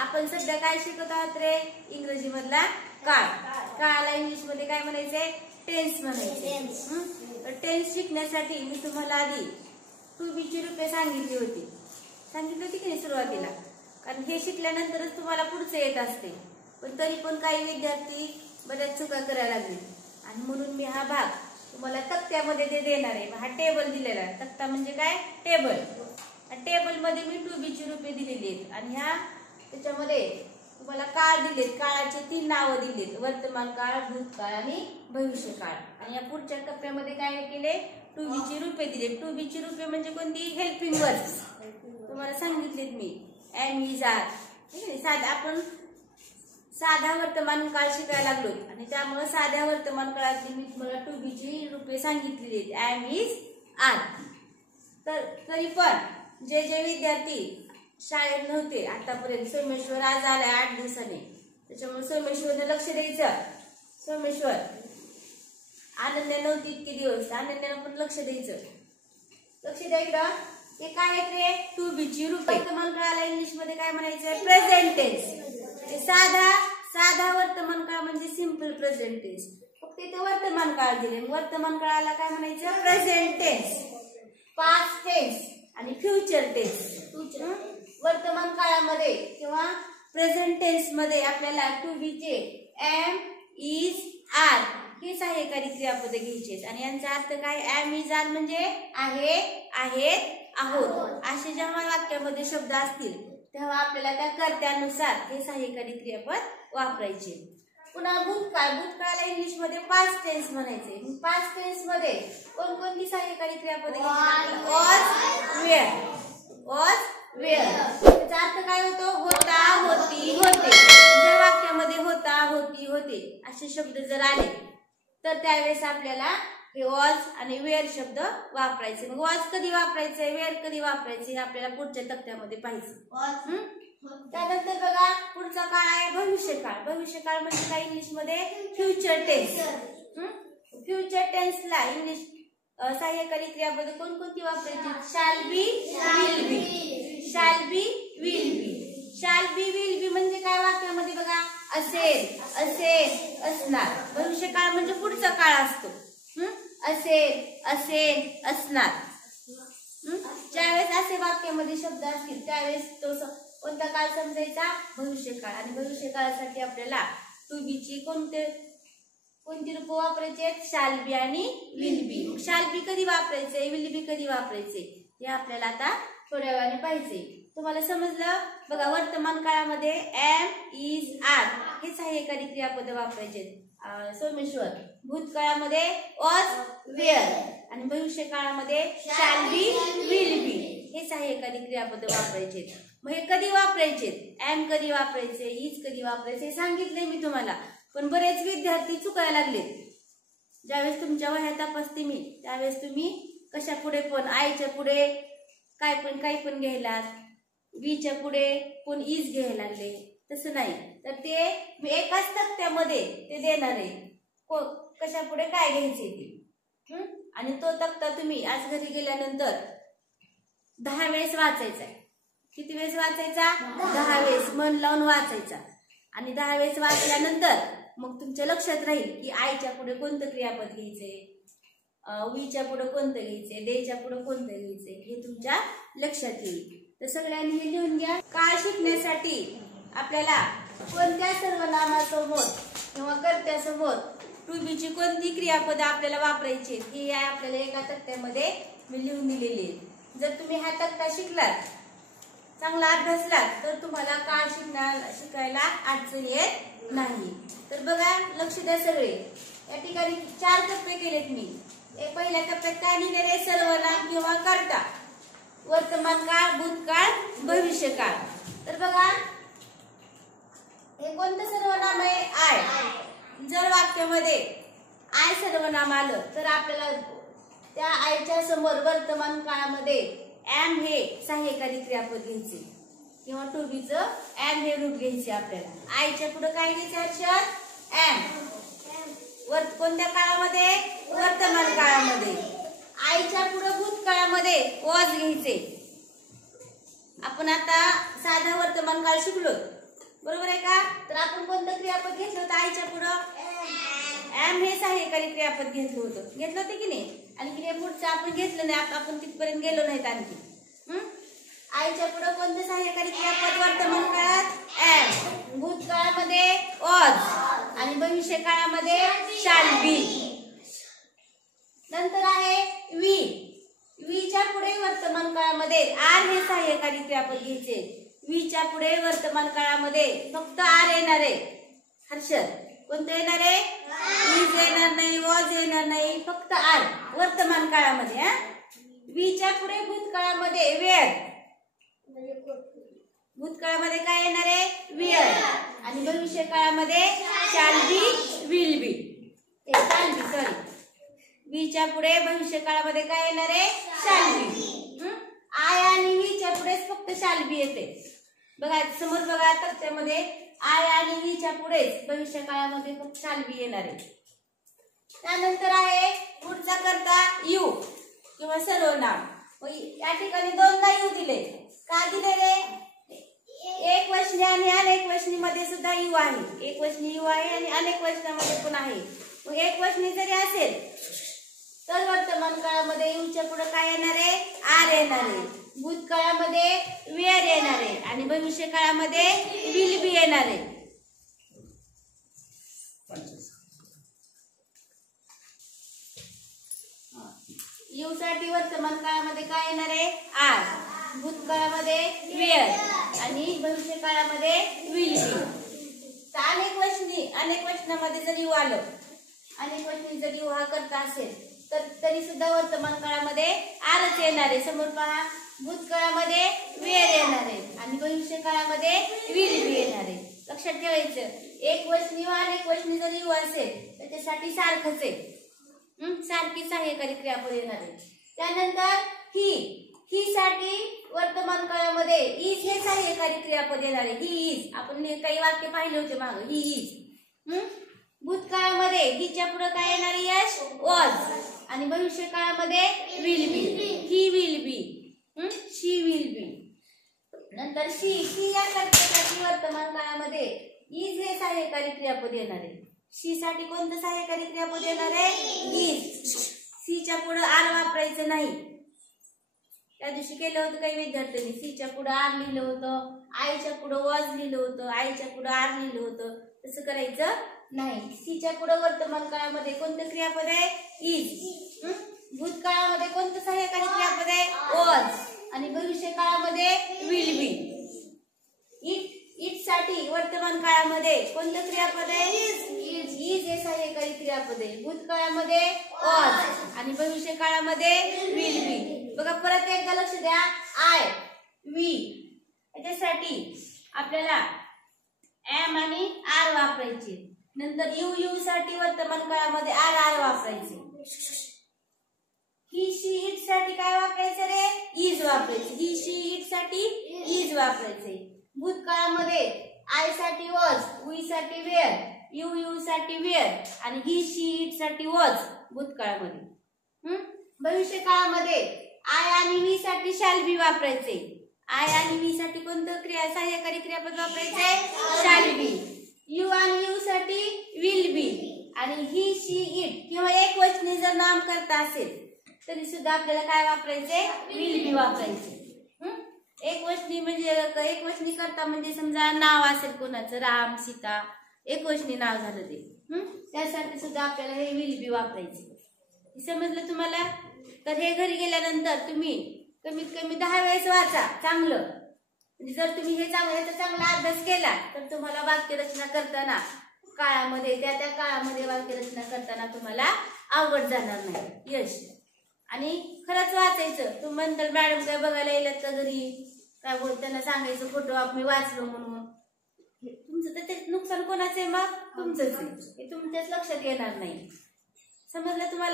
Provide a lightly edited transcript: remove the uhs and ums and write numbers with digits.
आपण सध्या काय शिकत आहोत रे? इंग्रजी मधला काळ. काळाला इंग्लिश मध्ये काय म्हणायचंय? टेन्स म्हणायचे. टेन्स शिकण्यासाठी मी तुम्हाला आधी टू बी ची रूपे सांगितली होती की नाही सुरुवातीला, कारण हे शिकल्यानंतरच तुम्हाला पुढचं येत असते. पण तरी पण काही विद्यार्थी बऱ्याच चुका करायला लागले आणि म्हणून मी हा भाग तुम्हाला तक्त्यामध्ये ते देणार आहे. हा टेबल दिलेला आहे. तक्ता म्हणजे काय? टेबल. टेबल मध्ये मी टू बी ची रूपे दिलेली आहेत आणि ह्या त्याच्यामध्ये तुम्हाला काळ दिलेत. काळाचे 3 नावं दिलेत: वर्तमान काळ, भूतकाळ आणि भविष्यकाळ. आणि या पुढच्या टप्प्यामध्ये काय केले? टू बी ची रूपे दिले. टू बी ची रूपे म्हणजे कोणती? Helping words. तुम्हाला सांगितलेत मी. M, is, R. ठीक आहे. आपण साधा वर्तमान काळ शिकायला लागलो आणि त्यामुळे साध्या वर्तमान काळातली मी तुम्हाला टू बी ची रूपे सांगितलेली आहेत. Am, is, are. तर तरी पण जे विद्यार्थी शाळेत नव्हते आतापर्यंत, सोमेश्वर आज आलाय 8 दिवसाने, त्याच्यामुळे सोमेश्वरने लक्ष द्यायचं. सोमेश्वर, अनन्या नव्हती इतके दिवस, अनन्याला पण लक्ष द्यायचं. लक्ष द्या इकडं. हे काय आहेत रे? टू बी ची रूपे. वर्तमान काळाला इंग्लिश मध्ये काय म्हणायचं? Present tense. साधा वर्तमान काळ म्हणजे सिंपल प्रेझेंट टेन्स. फक्त इथे वर्तमान काळ दिले. वर्तमान काळाला काय म्हणायचं? प्रेझेंट टेन्स, पास्ट टेन्स आणि फ्युचर टेन्स. वर्तमान काळामध्ये किंवा प्रेझेंट टेन्स मध्ये आपल्याला टू बी चे एम, इज, आर ही सहाय्यकारी क्रियापदे घ्यायची आणि यांचा अर्थ काय? एम, इज, आर म्हणजे आहे, आहेत, आहोत असे जेव्हा वाक्यामध्ये शब्द असतील तेव्हा आपल्याला त्या कर्त्यानुसार हे सहाय्यकारी क्रियापद वापरायचे. पुन्हा भूतकाळ. भूतकाळाला इंग्लिश मध्ये पास्ट टेन्स म्हणायचे. पास्ट टेन्स मध्ये कोणकोणती सहाय्यकारी क्रियापदे घ्यायची? Was, were. Was, were. त्याचा अर्थ काय होतो? होता, होती, होते. जर वाक्यामध्ये होता, होती, होते असे शब्द जर आले तर त्यावेळेस आपल्याला हे वॉज आणि वेअर शब्द वापरायचे. मग वॉज कधी वापरायचे, वेअर कधी वापरायचे हे आपल्याला पुढच्या तक्त्यामध्ये पाहिजे. त्यानंतर बघा पुढचा काळ आहे भविष्यकाळ. भविष्यकाळ म्हणजे काय इंग्लिश मध्ये? Future tense. फ्युचर टेन्सला इंग्लिश सहाय्यकारी क्रियापदे कोणकोणती वापरायची? Shall be, will be. Shall be, will be. Shall be, will be म्हणजे काय? वाक्यामध्ये बघा असेल, असेल, असणार. भविष्यकाळ म्हणजे पुढचा काळ असतो. असेल, असेल, असणार. ज्यावेळेस असे वाक्यामध्ये शब्द असतील त्यावेळेस तो कोणता काळ समजायचा? भविष्यकाळ. आणि भविष्यकाळासाठी आपल्याला टू बी ची कोणती रूप वापरायची आहेत? शाल बी आणि विल बी. शाल बी कधी वापरायचे, विल बी कधी वापरायचे हे आपल्याला आता थोड्या वेळाने पाहिजे. तुम्हाला समजलं? बघा वर्तमान काळामध्ये एम, इज, आर हे सहाय्यकारी क्रियापद वापरायचे सोमेश्वर. भूतकाळामध्ये वॉज, वेअर आणि भविष्य काळामध्ये शॅल बी, विल बी हे सहाय्यकारी क्रियापद वापरायचे. मग हे कधी वापरायचे? एम कधी वापरायचे, इज कधी वापरायचे सांगितले मी तुम्हाला. पण बरेच विद्यार्थी चुकायला लागले. ज्यावेळेस तुमच्या वह्या तपासते मी त्यावेळेस तुम्ही कशा पुढे पण आयच्या पुढे काही पण घ्यायला, वीच्या पुढे कोण इज घ्यायला लागले. तसं नाही. तर ते मी एकाच तक्त्यामध्ये ते देणार आहे कशा पुढे काय घ्यायचे ते. आणि तो तक्ता तुम्ही आज घरी गेल्यानंतर 10 वेळेस वाचायचा. किती वेळेस वाचायचा? 10 वेळेस मन लावून वाचायचा. आणि 10 वेळेस वाचल्यानंतर मग तुमच्या लक्षात राहील की आयच्या पुढे कोणतं क्रियापद घ्यायचे, वीच्या पुढे कोणतं घ्यायचे, देच्या पुढे कोणतं घ्यायचे हे तुमच्या लक्षात येईल. तर सगळ्यांनी हे लिहून घ्या. काळ शिकण्यासाठी आपल्याला कोणत्या सर्वनामासमोर किंवा कर्त्यासमोर टू बी ची कोणती क्रियापद आपल्याला वापरायची हे आपल्याला एका तक्त्यामध्ये मी लिहून दिलेली आहे. जर तुम्ही हा तक्ता शिकलात, चांगला अभ्यासलात तर तुम्हाला काळ शिकायला अडचण येत नाही. तर बघा लक्ष द्या सगळे. या ठिकाणी 4 टप्पे केलेत मी. पहिल्या टप्प्यात काय लिहिलेले? सर्वनाम किंवा कर्ता, वर्तमान काळ, भूतकाळ, भविष्यकाळ. तर बघा हे कोणतं सर्वनाम आहे? आय. जर वाक्यामध्ये आय सर्वनाम आलं तर आपल्याला त्या आयच्या समोर वर्तमान काळामध्ये एम हे सहाय्यकारी क्रियापद घ्यायचे किंवा टू बी चं एम हे रूप घ्यायचे. आपल्याला आयच्या पुढे काय घ्यायचं अक्षर? एम. कोणत्या काळामध्ये? वर्तमान काळामध्ये. आयच्या पुढे भूतकाळामध्ये वॉज घ्यायचे. आपण आता साधा वर्तमान काळ शिकलो. बरोबर आहे का? तर आपण कोणतं क्रियापद घेतलं होतं आईच्या पुढं? एम हे सहाय्यकारी क्रियापद घेतलं होतं की नाही? आणि क्रिया पुढचं आपण घेतलं नाही, आपण तिथपर्यंत गेलो नाहीत आणखी. आईच्या पुढं कोणतं सहाय्यकारी क्रियापद वर्तमान काळात? एम. भूतकाळामध्ये वॉज आणि भविष्य काळामध्ये शॅल बी. नंतर आहे वी. वीच्या पुढे वर्तमान काळामध्ये आर हे सहाय्यकारी क्रियापद घ्यायचे. वीच्या पुढे वर्तमान काळामध्ये फक्त आर येणार आहे. हर्षद, कोणतं येणार आहे? इज येणार नाही, वॉज येणार नाही, फक्त आर वर्तमान काळामध्ये. वीच्या पुढे भूतकाळामध्ये वेअर. भूतकाळामध्ये काय येणार आहे? विअर. आणि भविष्य काळामध्ये shall be, will be. Shall be, sorry. वीच्या पुढे भविष्य काळामध्ये काय येणार आहे? Shall be. आय आणि वीच्या पुढेच फक्त शॅल बी येते. बघा समोर बघा तक्त्यामध्ये आय आणि वीच्या पुढेच भविष्य काळामध्ये फक्त शॅल बी येणार आहे. त्यानंतर आहे पुढचा करता यू किंवा सर्वनाम. या ठिकाणी दोनदा यू दिले. का दिले रे? एक वचनी आणि अनेक वचनी मध्ये सुद्धा यू आहे. एक वचनी यू आहे आणि अनेक वचनामध्ये पण आहे. मग एक वचनी जरी असेल तर वर्तमान काळामध्ये यूच्या पुढे काय येणार आहे? आर येणार आहे. भूतकाळामध्ये वेअर येणार आहे आणि भविष्य काळामध्ये विल बी येणार आहे. यू साठी वर्तमान काळामध्ये काय येणार आहे? आर. भूतकाळामध्ये वेअर आणि भविष्य काळामध्ये विल बी. अनेक वचनामध्ये जर यू आलं, अनेक वचनी जर यू हा करता असेल तर तरी सुद्धा वर्तमान काळामध्ये आरच येणार आहे. समोर पहा, भूतकाळामध्ये वेअर येणार आहे आणि भविष्य काळामध्ये विल बी येणार आहे. लक्षात ठेवायचं, एक वचनी व अनेक वचनी जर यू असेल त्याच्यासाठी सारखंच आहे. सारखी सहाय्यकारी क्रियापद येणार आहे. त्यानंतर ही साठी वर्तमान काळामध्ये इज हे सहाय्यकारी क्रियापद येणार आहे. He is. आपण काही वाक्य पाहिले होते मागं. He is. भूतकाळामध्ये हिच्या पुढे काय येणार आहे? यश, वॉज. आणि भविष्य काळामध्ये will be. He will be, she will be. नंतर शी या कर्त्यासाठी वर्तमान काळामध्ये इज हे सहाय्यकारी क्रियापद येणार आहे. शी साठी कोणतं सहाय्यकारी क्रियापद येणार आहे? इज. सीच्या पुढे आर वापरायचं नाही. त्या दिवशी केलं होतं काही विद्यार्थ्यांनी. सीच्या पुढे आर लिहिलं होतं, आईच्या पुढे वॉज लिहिलं होतं, आईच्या पुढे आर लिहिलं होतं. तसं करायचं नाही. सीच्या पुढे वर्तमान काळामध्ये कोणतं क्रियापद आहे? इज. भूतकाळामध्ये कोणतं सहाय्यकारी क्रियापद आहे? वॉज. आणि भविष्य काळामध्ये विल बी. इट साठी वर्तमान काळामध्ये कोणतं क्रियापद आहे? इज हे सहाय्यकारी क्रियापद आहे. भूतकाळामध्ये वॉज आणि भविष्य काळामध्ये विल बी. बघा परत एकदा लक्ष द्या. आय, वी याच्यासाठी आपल्याला एम आणि आर वापरायचे. नंतर यू साठी वर्तमान काळामध्ये आर वापरायचे. ही शी इट साठी काय वापरायचं रे? इज वापरायचे. ही शी इट साठी इज वापरायचे. भूतकाळामध्ये आय साठी वॉज, वी साठी वेअर, यू साठी वेअर आणि ही शी इट साठी वॉज भूतकाळामध्ये. भविष्य काळामध्ये आय आणि वी साठी शॅल बी वापरायचे. आय आणि वी साठी कोणतं सहाय्यकारी क्रियापद वापरायचे? Shall be. यू आणि यू साठी विल बी. आणि ही शी इट किंवा एक वचनी जर नाम करता असेल तरी सुद्धा आपल्याला काय वापरायचे? विल बी वापरायचे. एक वचनी म्हणजे एक वचनी करता म्हणजे समजा नाव असेल कोणाचं, राम, सीता, एक वचनी नाव झालं ते. त्यासाठी सुद्धा आपल्याला हे विल बी वापरायचे. समजलं तुम्हाला? तर हे घरी गेल्यानंतर तुम्ही कमीत कमी 10 वेळेस वाचा चांगलं. म्हणजे जर तुम्ही याचा चांगला अभ्यास केला तर तुम्हाला वाक्यरचना करताना काळामध्ये त्या काळामध्ये वाक्यरचना करताना तुम्हाला अवघड जाणार नाही. यश. आणि खरंच वाचायचं. तुम्ही नंतर मॅडम काय बघायला येईल तर घरी काय त्यांना सांगायचं फोटो मी वाचलो म्हणून. तुमचं तर ते नुकसान कोणाचं आहे? मग तुमचंच आहे. हे तुमच्याच लक्षात येणार नाही. समजलं तुम्हाला?